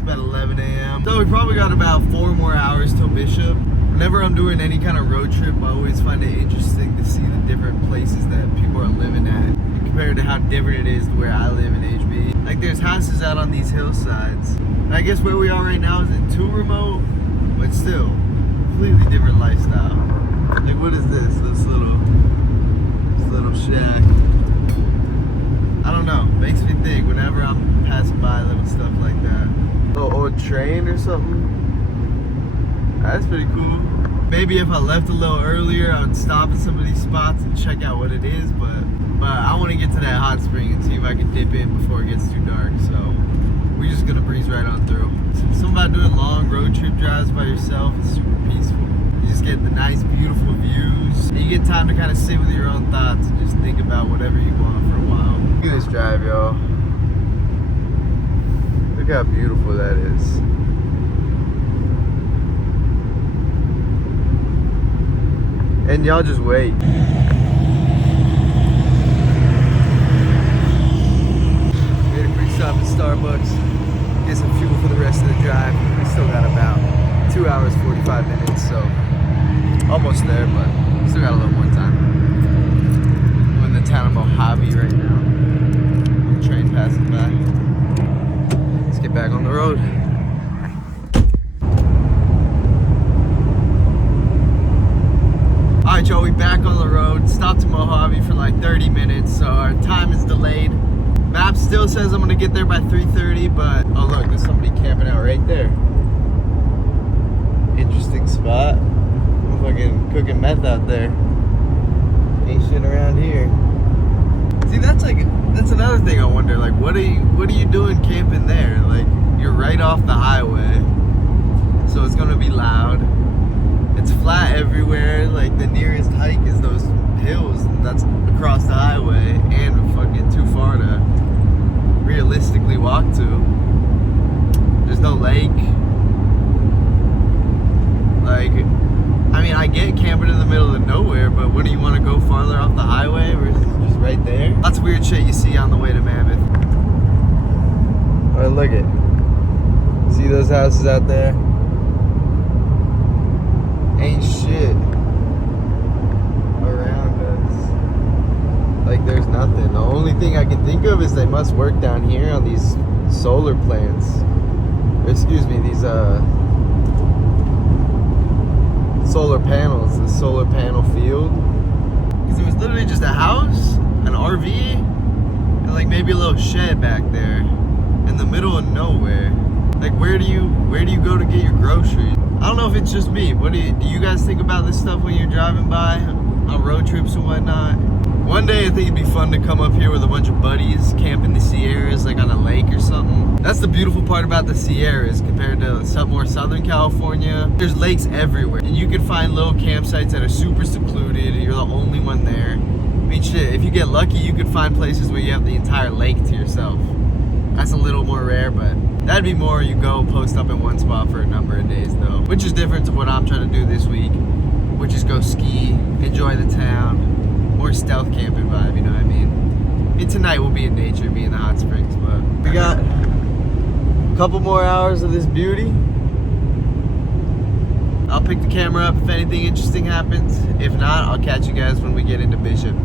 It's about 11 a.m. So we probably got about 4 more hours till Bishop. Whenever I'm doing any kind of road trip, I always find it interesting to see the different places that people are living at compared to how different it is to where I live in HB. Like there's houses out on these hillsides. I guess where we are right now isn't too remote, but still, completely different lifestyle. Like what is this? This little shack. I don't know, makes me think whenever I'm passing by little stuff like that. Little old train or something. That's pretty cool. Maybe if I left a little earlier, I would stop at some of these spots and check out what it is, but I want to get to that hot spring and see if I can dip in before it gets too dark, so we're just gonna breeze right on through. Something about doing long road trip drives by yourself is super peaceful. You just get the nice, beautiful views, and you get time to kind of sit with your own thoughts and just think about whatever you want for a while. Look at this drive, y'all. Look how beautiful that is. And y'all just wait. Made a quick stop at Starbucks. Get some fuel for the rest of the drive. We still got about 2 hours, 45 minutes, so almost there, but still got a little more time. We're in the town of Mojave right now. The train passing by. Let's get back on the road. Alright y'all, we back on the road. Stopped in Mojave for like 30 minutes, so our time is delayed. Map still says I'm gonna get there by 3:30, but oh look, there's somebody camping out right there. Interesting spot. I'm fucking cooking meth out there. Ain't shit around here. See, that's another thing I wonder. Like, what are you doing camping there? Like, you're right off the highway, so it's gonna be loud. It's flat everywhere. Like the nearest hike is those hills that's across the highway and fucking too far to realistically walk to. There's no lake. Like, I mean, I get camping in the middle of nowhere, but what do you want to go farther off the highway or is it just right there? Lots of weird shit you see on the way to Mammoth. Alright, look it. See those houses out there? Ain't shit around us. Like there's nothing. The only thing I can think of is they must work down here on these solar plants. Or excuse me, these solar panels, the solar panel field. Because it was literally just a house, an RV, and like maybe a little shed back there in the middle of nowhere. Like where do you go to get your groceries? I don't know if it's just me. What do you guys think about this stuff when you're driving by on road trips and whatnot? One day I think it'd be fun to come up here with a bunch of buddies, camp in the Sierras, like on a lake or something. That's the beautiful part about the Sierras compared to some more Southern California. There's lakes everywhere, and you can find little campsites that are super secluded, and you're the only one there. I mean, shit, if you get lucky, you could find places where you have the entire lake to yourself. That's a little more rare, but that'd be more you go post up in one spot for a number of days though, which is different to what I'm trying to do this week, which is go ski, enjoy the town, more stealth camping vibe, you know what I mean? And tonight we'll be in nature, be in the hot springs, but we got a couple more hours of this beauty. I'll pick the camera up if anything interesting happens. If not, I'll catch you guys when we get into Bishop.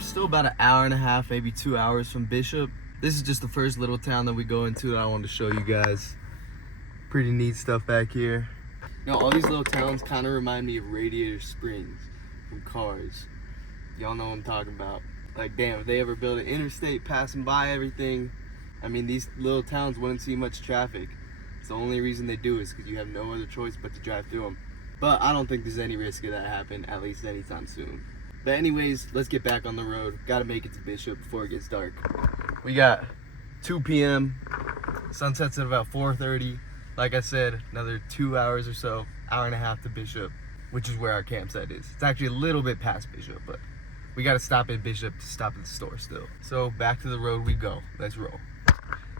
Still about an hour and a half, maybe 2 hours from Bishop. This is just the first little town that we go into that I wanted to show you guys. Pretty neat stuff back here. Now, all these little towns kind of remind me of Radiator Springs from Cars. Y'all know what I'm talking about. Like, damn, if they ever build an interstate passing by everything, I mean, these little towns wouldn't see much traffic. It's the only reason they do is because you have no other choice but to drive through them. But I don't think there's any risk of that happening, at least anytime soon. But anyways, let's get back on the road. Gotta make it to Bishop before it gets dark. We got 2 p.m. Sunset's at about 4:30. Like I said, another 2 hours or so, hour and a half to Bishop, which is where our campsite is. It's actually a little bit past Bishop, but we gotta stop at Bishop to stop at the store still. So back to the road we go. Let's roll.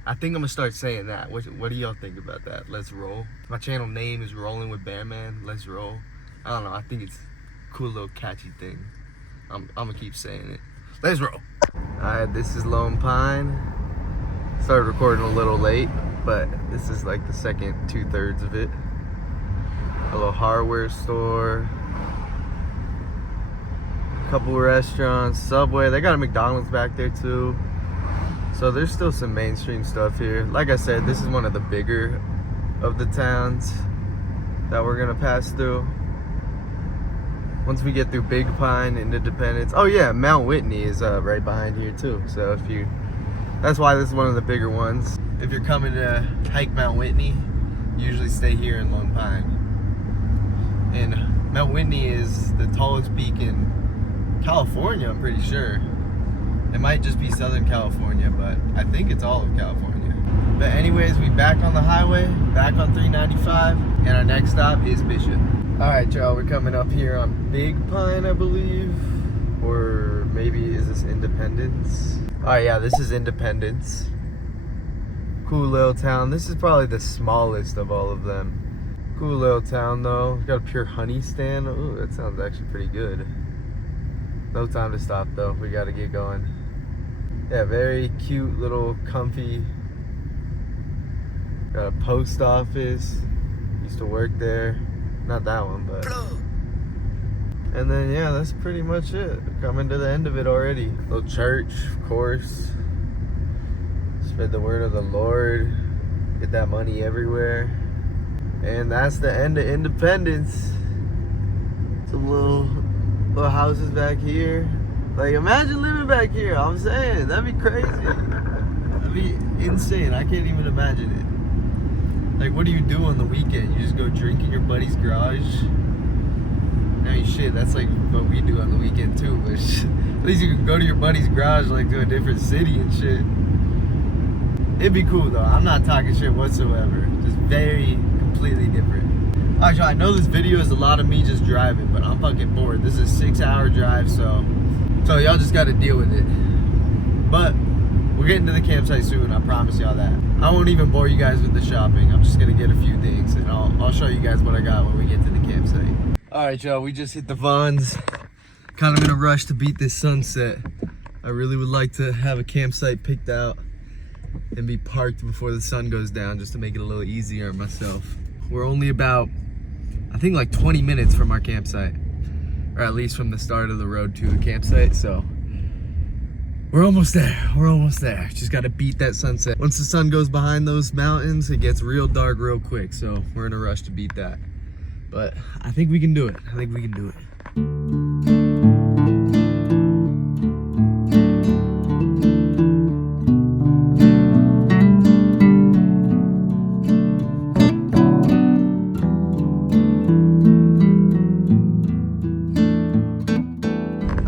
I think I'm gonna start saying that. What do y'all think about that? Let's roll. My channel name is Rolling with Bearman. Let's roll. I don't know. I think it's a cool little catchy thing. I'm gonna keep saying it. Let's roll. Alright, this is Lone Pine. Started recording a little late, but this is like the second 2/3 of it. A little hardware store. A couple restaurants, Subway. They got a McDonald's back there too. So there's still some mainstream stuff here. Like I said, this is one of the bigger of the towns that we're gonna pass through. Once we get through Big Pine into Independence. Oh yeah, Mount Whitney is right behind here too. So that's why this is one of the bigger ones. If you're coming to hike Mount Whitney, usually stay here in Lone Pine. And Mount Whitney is the tallest peak in California, I'm pretty sure. It might just be Southern California, but I think it's all of California. But anyways, we back on the highway, back on 395, and our next stop is Bishop. All right, y'all, we're coming up here on Big Pine, I believe. Or maybe, is this Independence? Oh yeah, this is Independence. Cool little town. This is probably the smallest of all of them. Cool little town though. Got a pure honey stand. Ooh, that sounds actually pretty good. No time to stop though. We gotta get going. Yeah, very cute little comfy. Got a post office. Used to work there. Not that one, but. And then yeah, that's pretty much it. Coming to the end of it already. Little church, of course. Spread the word of the Lord. Get that money everywhere. And that's the end of Independence. Some little houses back here. Like, imagine living back here. I'm saying, that'd be crazy. That'd be insane. I can't even imagine it. Like, what do you do on the weekend? You just go drink in your buddy's garage? I mean, shit, that's like what we do on the weekend too. But at least you can go to your buddy's garage, like to a different city and shit. It'd be cool though. I'm not talking shit whatsoever. Just very completely different. Alright, y'all, I know this video is a lot of me just driving, but I'm fucking bored. This is a 6-hour drive, so y'all just gotta deal with it. But we're getting to the campsite soon, I promise y'all that. I won't even bore you guys with the shopping. I'm just gonna get a few things and I'll show you guys what I got when we get to the campsite. Alright, y'all, we just hit the Vons. Kind of in a rush to beat this sunset. I really would like to have a campsite picked out and be parked before the sun goes down just to make it a little easier on myself. We're only about, I think like 20 minutes from our campsite, or at least from the start of the road to the campsite, so we're almost there. We're almost there. Just gotta beat that sunset. Once the sun goes behind those mountains, it gets real dark real quick, so we're in a rush to beat that. But I think we can do it. I think we can do it.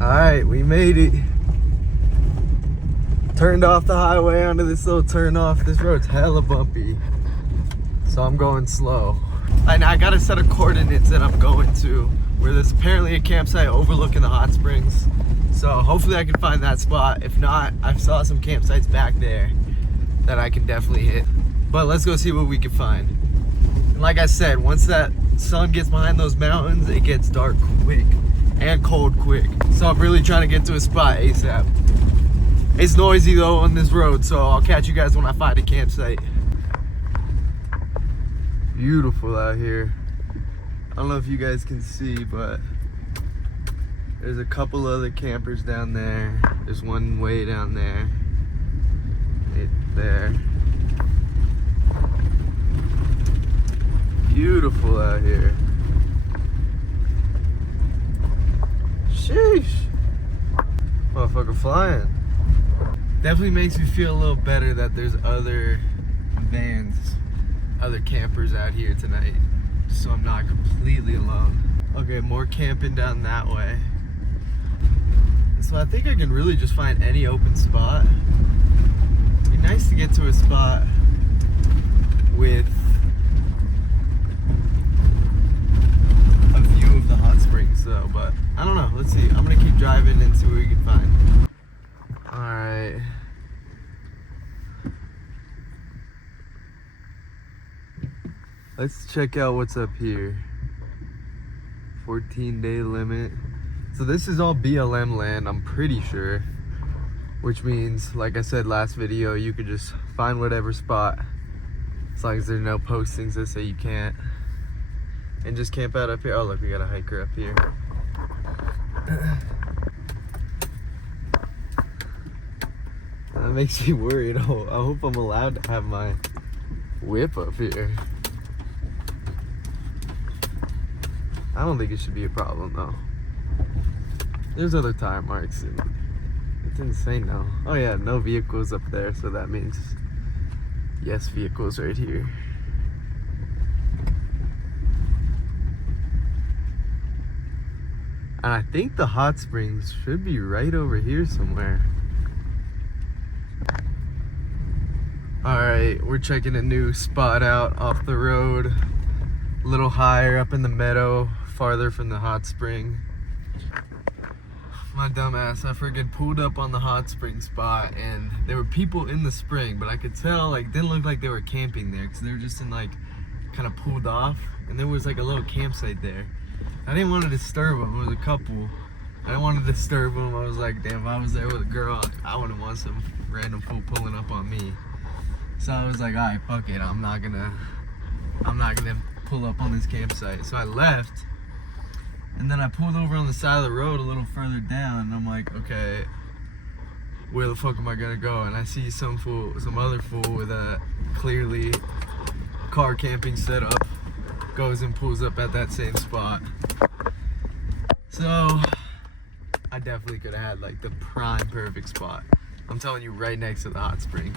Alright, we made it. Turned off the highway onto this little turn off. This road's hella bumpy, so I'm going slow. And I got a set of coordinates that I'm going to, where there's apparently a campsite overlooking the hot springs. So hopefully I can find that spot. If not, I saw some campsites back there that I can definitely hit. But let's go see what we can find. And like I said, once that sun gets behind those mountains, it gets dark quick and cold quick. So I'm really trying to get to a spot ASAP. It's noisy though on this road, so I'll catch you guys when I find a campsite. Beautiful out here. I don't know if you guys can see, but there's a couple other campers down there. There's one way down there. out here. Sheesh. Motherfucker flying. Definitely makes me feel a little better that there's other vans, other campers out here tonight, so I'm not completely alone. Okay, more camping down that way. So I think I can really just find any open spot. It'd be nice to get to a spot with a view of the hot springs though, but I don't know. Let's see. I'm gonna keep driving and see what we can find. Alright. Let's check out what's up here. 14-day limit. So this is all BLM land, I'm pretty sure. Which means, like I said last video, you could just find whatever spot, as long as there's no postings that say you can't, and just camp out up here. Oh look, we got a hiker up here. That makes me worried. I hope I'm allowed to have my whip up here. I don't think it should be a problem though. There's other tire marks and it didn't say no. Oh yeah, no vehicles up there, so that means yes, vehicles right here. And I think the hot springs should be right over here somewhere. Alright, we're checking a new spot out off the road. A little higher up in the meadow, farther from the hot spring. My dumbass, I freaking pulled up on the hot spring spot and there were people in the spring, but I could tell, like, didn't look like they were camping there because they were just in, like, kind of pulled off, and there was like a little campsite there. I didn't want to disturb them. It was a couple. I didn't want to disturb them. I was like, damn, if I was there with a girl, I wouldn't want some random fool pulling up on me. So I was like, all right, fuck it. I'm not gonna pull up on this campsite. So I left, and then I pulled over on the side of the road a little further down, and I'm like, okay, where the fuck am I gonna go? And I see some other fool with a clearly car camping setup, goes and pulls up at that same spot. So I definitely could have had like the prime perfect spot. I'm telling you, right next to the hot spring.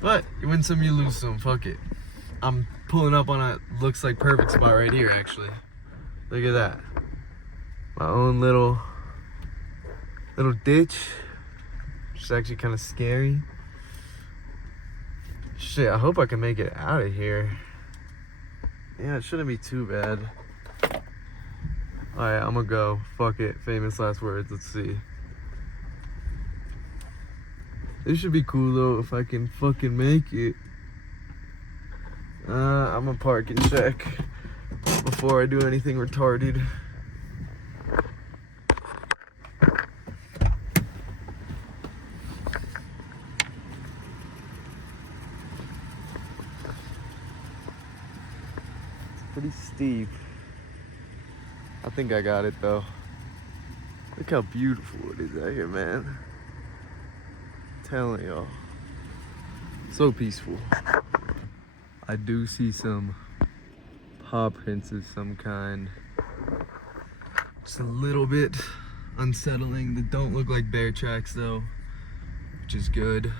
But you win some, you lose some. Fuck it. I'm pulling up on a looks like perfect spot right here, actually. Look at that. My own little ditch, which is actually kind of scary. Shit, I hope I can make it out of here. Yeah, it shouldn't be too bad. Alright, I'm gonna go. Fuck it. Famous last words. Let's see. This should be cool though if I can fucking make it. I'm gonna park and check before I do anything retarded. It's pretty steep. I think I got it though. Look how beautiful it is out here, man. Telling y'all, so peaceful. I do see some paw prints of some kind, just a little bit unsettling. They don't look like bear tracks though, which is good,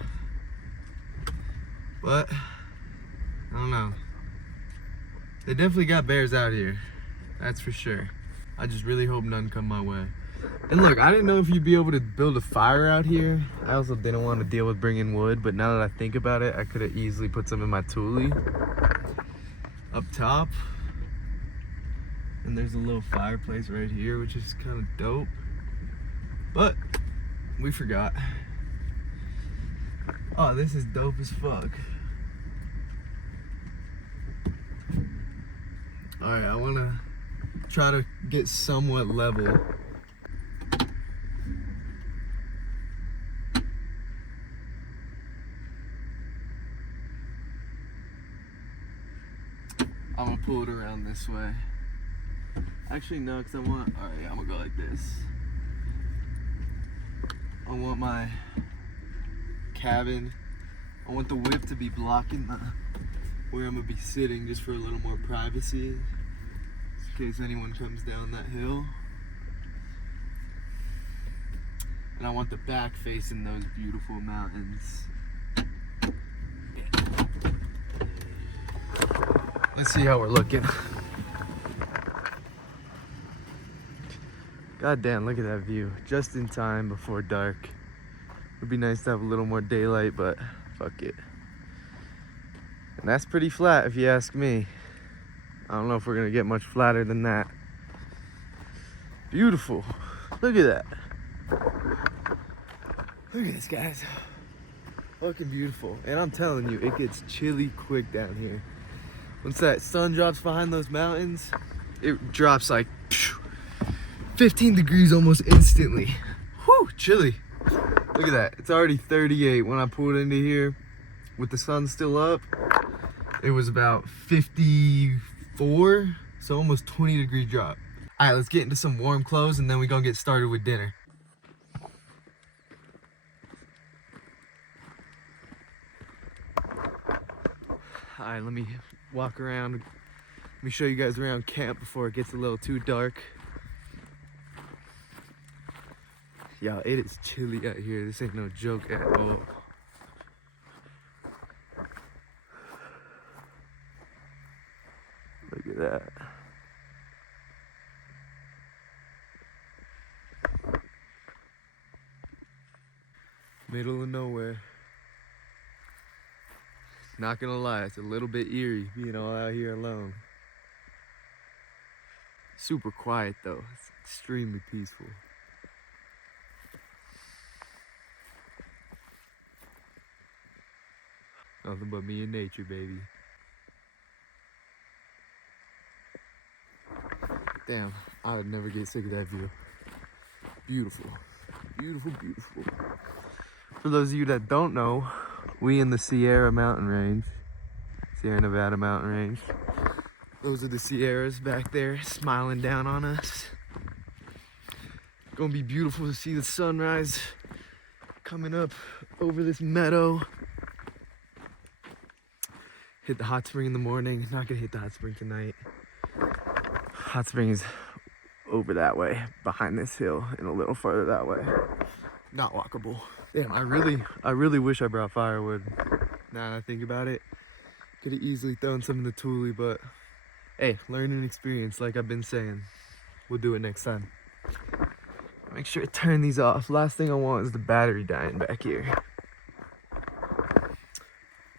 but I don't know. They definitely got bears out here, that's for sure. I just really hope none come my way. And look, I didn't know if you'd be able to build a fire out here. I also didn't want to deal with bringing wood, but now that I think about it, I could have easily put some in my toolie up top. And there's a little fireplace right here, which is kind of dope. But we forgot. Oh, this is dope as fuck. Alright, I want to try to get somewhat level. I'm gonna pull it around this way. Actually, no, because alright, I'm gonna go like this. I want my cabin, I want the whip to be blocking where I'm gonna be sitting just for a little more privacy, in case anyone comes down that hill. And I want the back facing those beautiful mountains. Let's see how we're looking. God damn, look at that view. Just in time before dark. It'd be nice to have a little more daylight, but fuck it. And that's pretty flat if you ask me. I don't know if we're gonna get much flatter than that. Beautiful. Look at that. Look at this, guys. Fucking beautiful. And I'm telling you, it gets chilly quick down here. Once that sun drops behind those mountains, it drops like 15 degrees almost instantly. Whew, chilly. Look at that. It's already 38 when I pulled into here. With the sun still up, it was about 54, so almost 20-degree drop. All right, let's get into some warm clothes and then we're gonna get started with dinner. All right, let me walk around. Let me show you guys around camp before it gets a little too dark. Y'all, it is chilly out here. This ain't no joke at all. Look at that. Middle of nowhere. Not gonna lie, it's a little bit eerie being all out here alone. Super quiet though, it's extremely peaceful. Nothing but me and nature, baby. Damn, I would never get sick of that view. Beautiful, beautiful, beautiful. For those of you that don't know, we in the Sierra mountain range, Sierra Nevada mountain range. Those are the Sierras back there smiling down on us. Gonna be beautiful to see the sunrise coming up over this meadow. Hit the hot spring in the morning. Not gonna hit the hot spring tonight. Hot spring is over that way, behind this hill, and a little farther that way. Not walkable. Damn, I really wish I brought firewood. Now that I think about it, could have easily thrown some in the Thule, but hey, learning experience, like I've been saying. We'll do it next time. Make sure to turn these off. Last thing I want is the battery dying back here.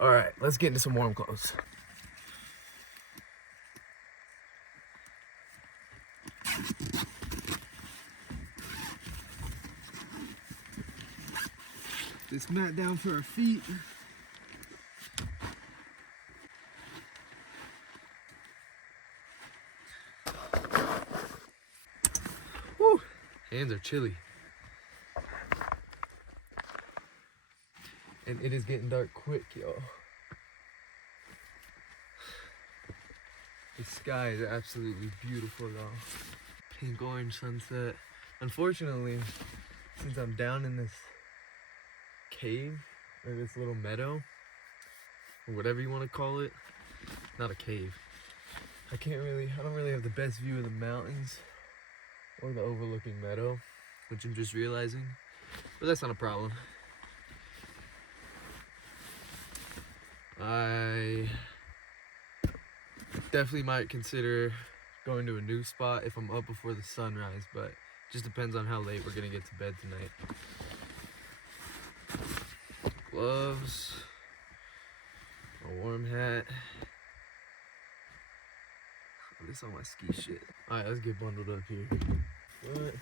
All right, let's get into some warm clothes. This mat down for our feet. Woo! Hands are chilly. And it is getting dark quick, y'all. The sky is absolutely beautiful, y'all. Pink orange sunset. Unfortunately, since I'm down in this cave, or this little meadow, or whatever you want to call it, not a cave, I don't really have the best view of the mountains or the overlooking meadow, which I'm just realizing, but that's not a problem. I definitely might consider going to a new spot if I'm up before the sunrise, but it just depends on how late we're gonna get to bed tonight. Gloves, a warm hat. Oh, this on my ski shit. Alright, let's get bundled up here. What?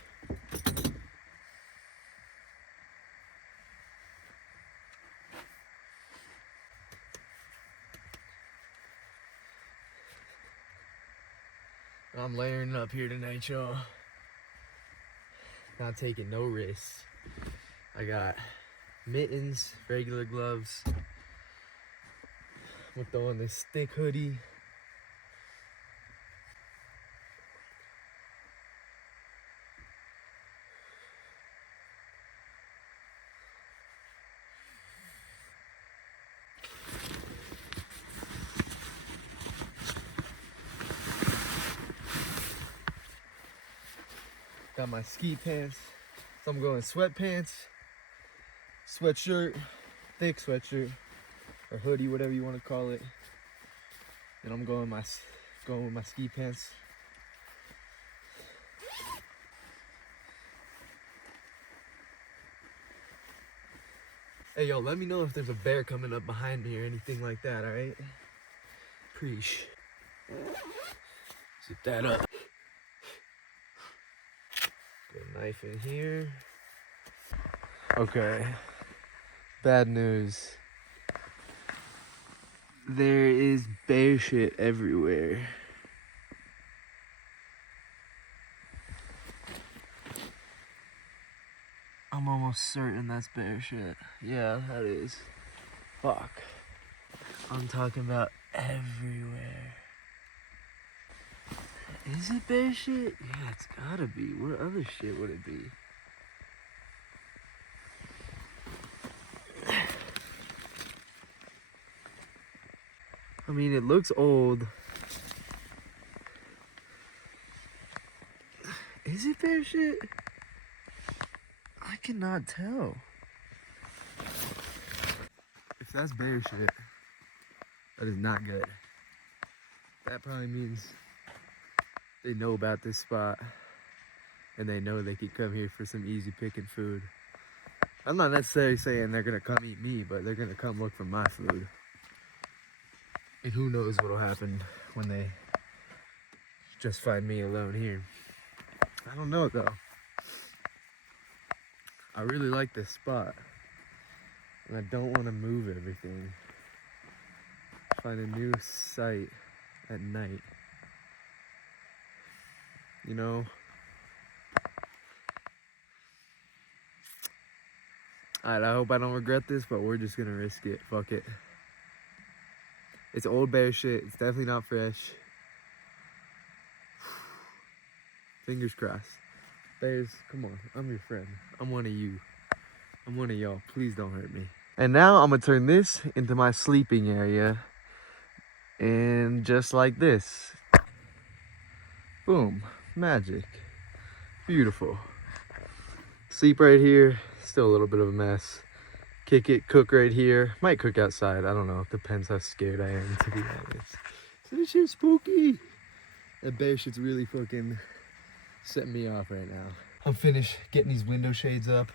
I'm layering up here tonight, y'all. Not taking no risks. I got mittens, regular gloves. I'm throwing this thick hoodie. Got my ski pants. So I'm going sweatpants, sweatshirt, thick sweatshirt, or hoodie, whatever you want to call it. And I'm going with my ski pants. Hey, yo, let me know if there's a bear coming up behind me or anything like that, all right? Preach. Zip that up. Get a knife in here. Okay. Bad news. There is bear shit everywhere. I'm almost certain that's bear shit. Yeah, that is. Fuck. I'm talking about everywhere. Is it bear shit? Yeah, it's gotta be. What other shit would it be? I mean, it looks old. Is it bear shit? I cannot tell. If that's bear shit, that is not good. That probably means they know about this spot and they know they could come here for some easy picking food. I'm not necessarily saying they're gonna come eat me, but they're gonna come look for my food. And who knows what'll happen when they just find me alone here. I don't know though. I really like this spot. And I don't want to move everything. Find a new site at night. You know? Alright, I hope I don't regret this, but we're just gonna risk it. Fuck it. It's old bear shit. It's definitely not fresh. Fingers crossed. Bears, come on. I'm your friend. I'm one of you. I'm one of y'all. Please don't hurt me. And now I'm gonna turn this into my sleeping area. And just like this. Boom. Magic. Beautiful. Sleep right here. Still a little bit of a mess. Kick it, cook right here. Might cook outside. I don't know. Depends how scared I am, to be honest. So this shit's spooky. That bear shit's really fucking setting me off right now. I'm finished getting these window shades up,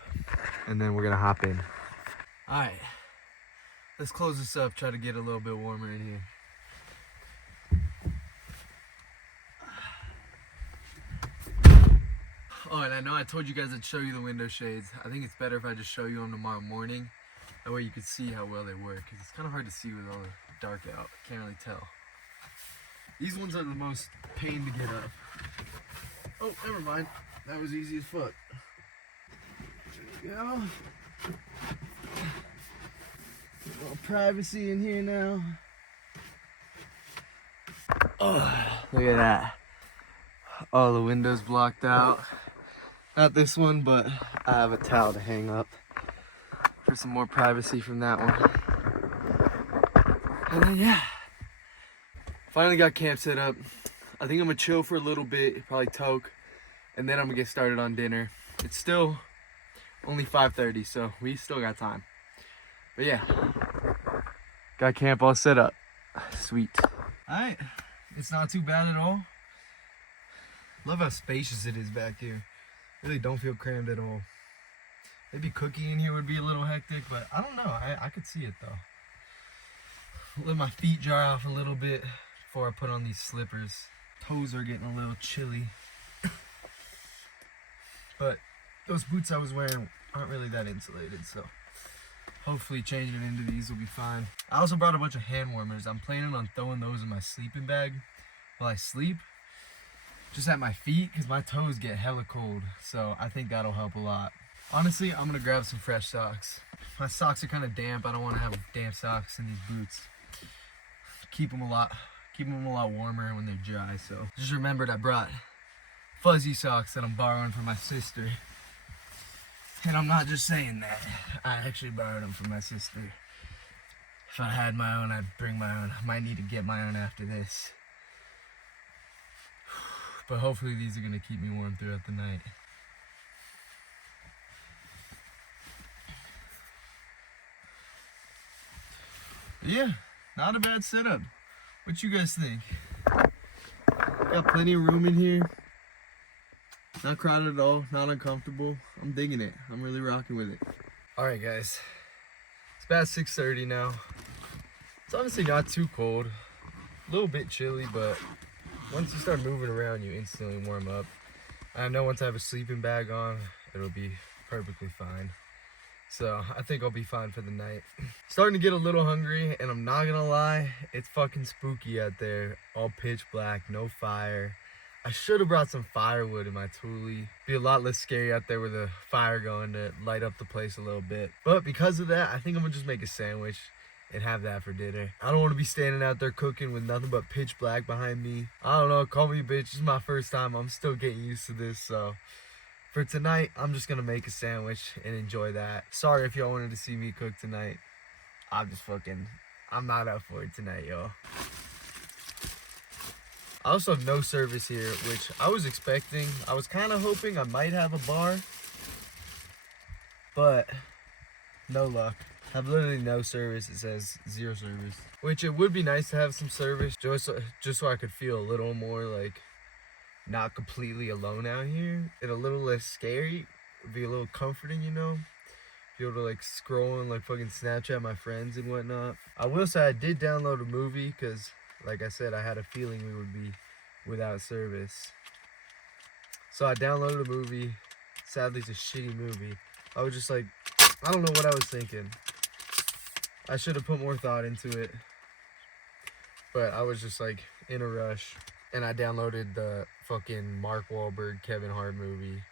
and then we're gonna hop in. All right, let's close this up. Try to get a little bit warmer in here. Oh, and I know I told you guys I'd show you the window shades. I think it's better if I just show you them tomorrow morning. That way you can see how well they work. Cause it's kind of hard to see with all the dark out. Can't really tell. These ones are the most pain to get up. Oh, never mind. That was easy as fuck. There we go. A little privacy in here now. Oh, look at that. All the windows blocked out. Not this one, but I have a towel to hang up for some more privacy from that one. And then, yeah. Finally got camp set up. I think I'm gonna chill for a little bit, probably toke, and then I'm gonna get started on dinner. It's still only 5:30, so we still got time. But yeah, got camp all set up. Sweet. All right, it's not too bad at all. Love how spacious it is back here. Really don't feel crammed at all. Maybe cooking in here would be a little hectic, but I don't know. I could see it though. Let my feet dry off a little bit before I put on these slippers. Toes are getting a little chilly. But those boots I was wearing aren't really that insulated, so hopefully changing into these will be fine. I also brought a bunch of hand warmers. I'm planning on throwing those in my sleeping bag while I sleep. Just at my feet, because my toes get hella cold. So I think that'll help a lot. Honestly, I'm gonna grab some fresh socks. My socks are kind of damp. I don't want to have damp socks in these boots. Keep them a lot warmer when they're dry. So just remembered I brought fuzzy socks that I'm borrowing from my sister. And I'm not just saying that. I actually borrowed them from my sister. If I had my own, I'd bring my own. I might need to get my own after this. But hopefully these are gonna keep me warm throughout the night. Yeah, not a bad setup. What you guys think? Got plenty of room in here. Not crowded at all, not uncomfortable. I'm digging it. I'm really rocking with it. All right, guys. It's about 6:30 now. It's honestly not too cold. A little bit chilly, but once you start moving around, you instantly warm up. I know once I have a sleeping bag on, it'll be perfectly fine. So I think I'll be fine for the night. Starting to get a little hungry, and I'm not gonna lie, it's fucking spooky out there. All pitch black, no fire. I should have brought some firewood in my Thule. Be a lot less scary out there with a fire going to light up the place a little bit. But because of that, I think I'm gonna just make a sandwich and have that for dinner. I don't want to be standing out there cooking with nothing but pitch black behind me. I don't know, call me a bitch. This is my first time. I'm still getting used to this, so for tonight, I'm just gonna make a sandwich and enjoy that. Sorry if y'all wanted to see me cook tonight. I'm not up for it tonight, y'all. I also have no service here, which I was expecting. I was kind of hoping I might have a bar, but no luck. I have literally no service. It says 0 service, which it would be nice to have some service just so I could feel a little more like not completely alone out here and a little less scary. It'd be a little comforting, you know, be able to like scroll and like fucking Snapchat my friends and whatnot. I will say I did download a movie because, like I said, I had a feeling we would be without service. So I downloaded a movie. Sadly, it's a shitty movie. I was just like, I don't know what I was thinking. I should have put more thought into it, but I was just like in a rush, and I downloaded the fucking Mark Wahlberg, Kevin Hart movie.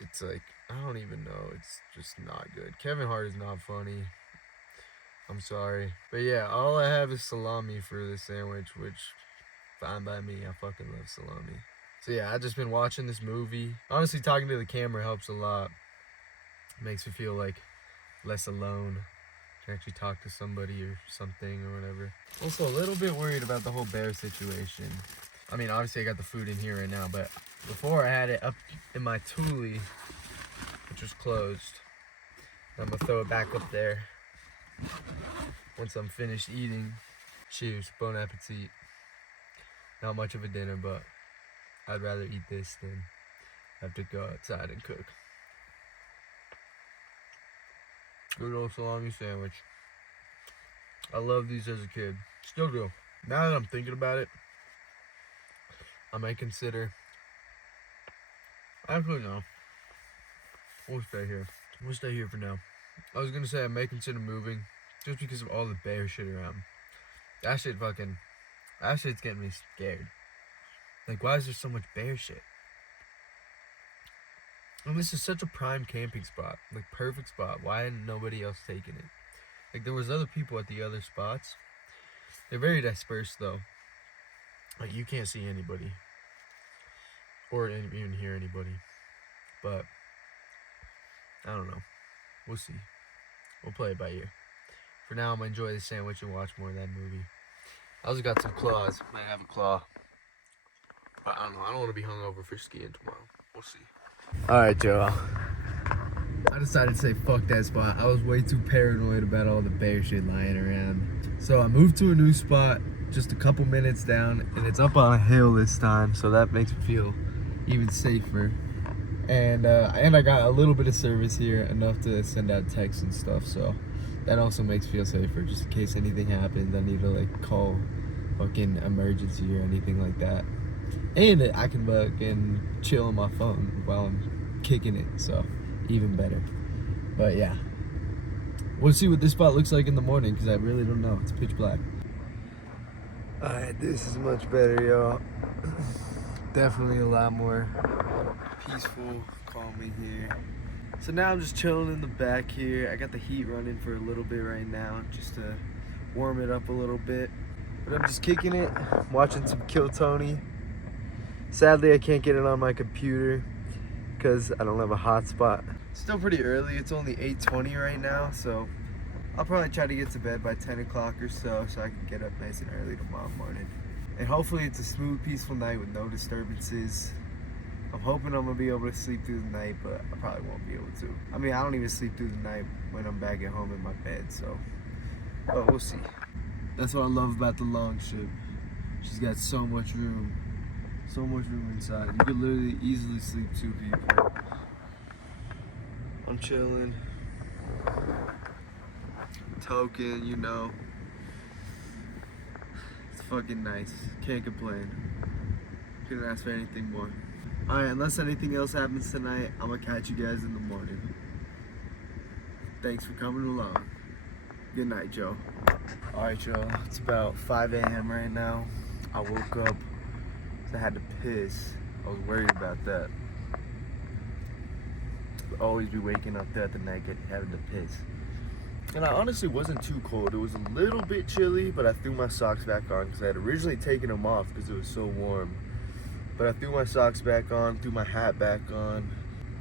It's like, I don't even know. It's just not good. Kevin Hart is not funny. I'm sorry. But yeah, all I have is salami for this sandwich, which, fine by me. I fucking love salami. So yeah, I've just been watching this movie. Honestly, talking to the camera helps a lot. It makes me feel like less alone. Can actually talk to somebody or something or whatever. Also a little bit worried about the whole bear situation. I mean, obviously I got the food in here right now, but before I had it up in my Thule, which was closed. I'm gonna throw it back up there once I'm finished eating. Cheers, bon appetit. Not much of a dinner, but I'd rather eat this than have to go outside and cook. Good old salami sandwich. I love these as a kid. Still do. Now that I'm thinking about it, I might consider... Actually, no. We'll stay here. We'll stay here for now. I was gonna say I may consider moving just because of all the bear shit around. That shit's getting me scared. Like, why is there so much bear shit? And this is such a prime camping spot, like perfect spot. Why hadn't nobody else taken it? Like, there was other people at the other spots. They're very dispersed though. Like, you can't see anybody or even hear anybody. But I don't know. We'll see. We'll play it by ear. For now, I'm gonna enjoy the sandwich and watch more of that movie. I also got some claws. Might have a claw. But I don't know. I don't want to be hungover for skiing tomorrow. We'll see. Alright, y'all. I decided to say fuck that spot. I was way too paranoid about all the bear shit lying around. So I moved to a new spot just a couple minutes down, and it's up on a hill this time, so that makes me feel even safer. And I got a little bit of service here, enough to send out texts and stuff, so that also makes me feel safer, just in case anything happens. I need to like call fucking emergency or anything like that. And I can fucking chill on my phone while I'm kicking it, so even better. But yeah, we'll see what this spot looks like in the morning, because I really don't know. It's pitch black. Alright, this is much better, y'all. Definitely a lot more peaceful, calming here. So now I'm just chilling in the back here. I got the heat running for a little bit right now, just to warm it up a little bit. But I'm just kicking it, watching some Kill Tony. Sadly, I can't get it on my computer because I don't have a hotspot. Still pretty early. It's only 8:20 right now, so I'll probably try to get to bed by 10 o'clock or so I can get up nice and early tomorrow morning. And hopefully it's a smooth, peaceful night with no disturbances. I'm hoping I'm gonna be able to sleep through the night, but I probably won't be able to. I mean, I don't even sleep through the night when I'm back at home in my bed, so. But we'll see. That's what I love about the Longship. She's got so much room. So much room inside. You could literally easily sleep 2 people. I'm chilling. Token, you know. It's fucking nice. Can't complain. Couldn't ask for anything more. Alright, unless anything else happens tonight, I'm gonna catch you guys in the morning. Thanks for coming along. Good night, Joe. Alright, y'all. It's about 5 a.m. right now. I woke up because I had to piss. I was worried about that. I'd always be waking up throughout the night having to piss. And I honestly wasn't too cold. It was a little bit chilly, but I threw my socks back on because I had originally taken them off because it was so warm. But I threw my socks back on, threw my hat back on,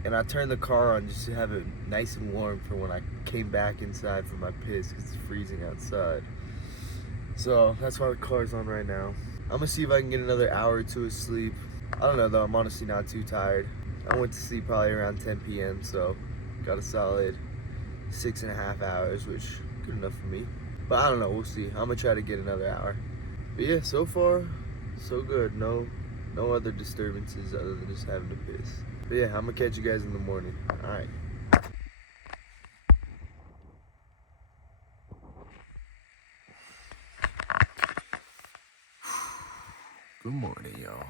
and I turned the car on just to have it nice and warm for when I came back inside for my piss because it's freezing outside. So that's why the car's on right now. I'm gonna see if I can get another hour or 2 of sleep. I don't know though, I'm honestly not too tired. I went to sleep probably around 10 p.m. so got a solid 6.5 hours, which is good enough for me. But I don't know, we'll see. I'm gonna try to get another hour. But yeah, so far, so good. No other disturbances other than just having to piss. But yeah, I'm gonna catch you guys in the morning. All right. Good morning, y'all.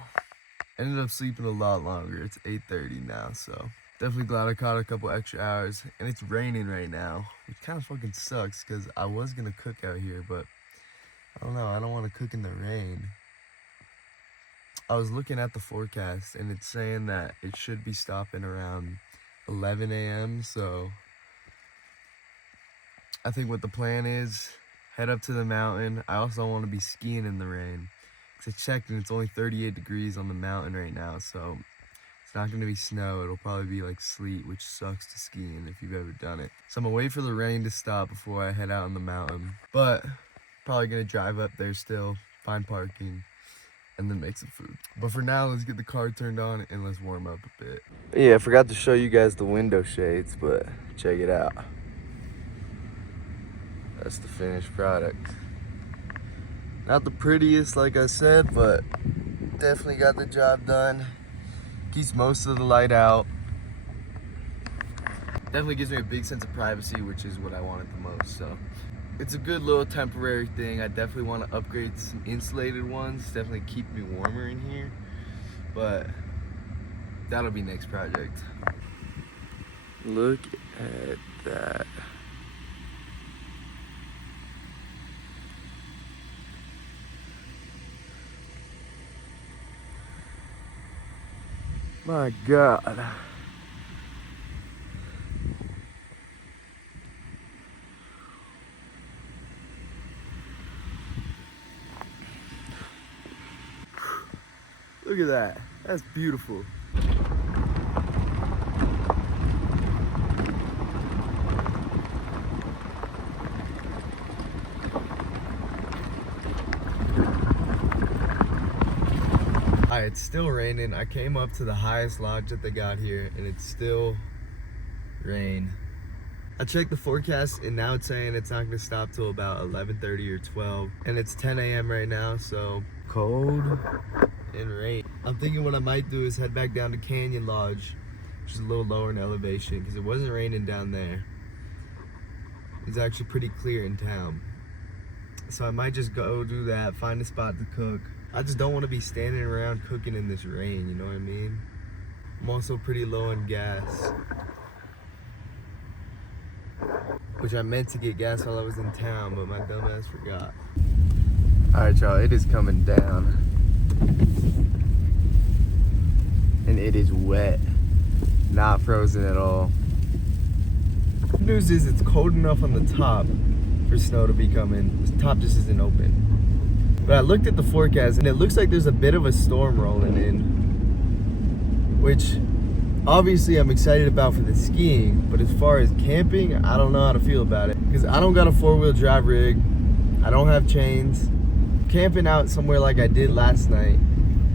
Ended up sleeping a lot longer. It's 8:30 now, so definitely glad I caught a couple extra hours. And it's raining right now, which kind of fucking sucks because I was gonna cook out here, but I don't know. I don't want to cook in the rain. I was looking at the forecast and it's saying that it should be stopping around 11 a.m. So I think what the plan is, head up to the mountain. I also don't want to be skiing in the rain because I checked and it's only 38 degrees on the mountain right now. So it's not going to be snow. It'll probably be like sleet, which sucks to ski in if you've ever done it. So I'm going to wait for the rain to stop before I head out on the mountain. But probably going to drive up there still, find parking, and then make some food. But for now, let's get the car turned on and let's warm up a bit. Yeah, I forgot to show you guys the window shades, but check it out. That's the finished product. Not the prettiest, like I said, but definitely got the job done. Keeps most of the light out. Definitely gives me a big sense of privacy, which is what I wanted the most, so. It's a good little temporary thing. I definitely want to upgrade to some insulated ones. Definitely keep me warmer in here. But that'll be next project. Look at that. My God. Look at that. That's beautiful. Alright, it's still raining. I came up to the highest lodge that they got here and it's still rain. I checked the forecast and now it's saying it's not gonna stop till about 11:30 or 12. And it's 10 a.m. right now, so cold and rain. I'm thinking what I might do is head back down to Canyon Lodge, which is a little lower in elevation because it wasn't raining down there. It's actually pretty clear in town. So I might just go do that, find a spot to cook. I just don't want to be standing around cooking in this rain, you know what I mean? I'm also pretty low on gas, which I meant to get gas while I was in town, but my dumb ass forgot. Alright y'all, it is coming down. And it is wet, not frozen at all. The news is it's cold enough on the top for snow to be coming. The top just isn't open. But I looked at the forecast and it looks like there's a bit of a storm rolling in, which obviously I'm excited about for the skiing, but as far as camping, I don't know how to feel about it because I don't got a 4-wheel drive rig. I don't have chains. Camping out somewhere like I did last night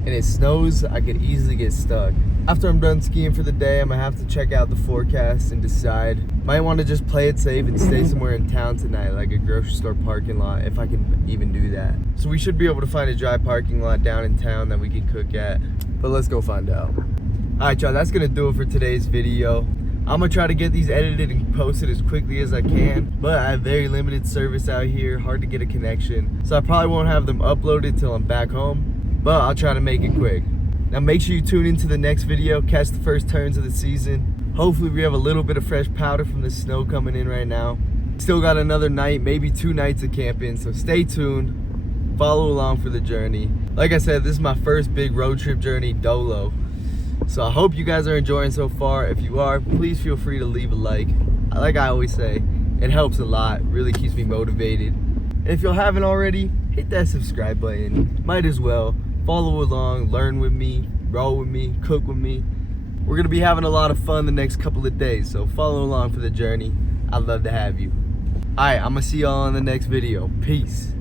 and it snows, I could easily get stuck. After I'm done skiing for the day, I'm gonna have to check out the forecast and decide. Might want to just play it safe and stay somewhere in town tonight, like a grocery store parking lot, if I can even do that. So we should be able to find a dry parking lot down in town that we can cook at, but let's go find out. All right, y'all, that's gonna do it for today's video. I'm gonna try to get these edited and posted as quickly as I can, but I have very limited service out here, hard to get a connection. So I probably won't have them uploaded till I'm back home, but I'll try to make it quick. Now make sure you tune into the next video, catch the first turns of the season. Hopefully we have a little bit of fresh powder from the snow coming in right now. Still got another night, maybe 2 nights of camping, so stay tuned, follow along for the journey. Like I said, this is my first big road trip journey dolo. So I hope you guys are enjoying so far. If you are, please feel free to leave a like. Like I always say, it helps a lot, really keeps me motivated. If you haven't already, hit that subscribe button, might as well. Follow along, learn with me, roll with me, cook with me. We're gonna be having a lot of fun the next couple of days, so follow along for the journey. I'd love to have you. All right, I'm gonna see y'all in the next video. Peace.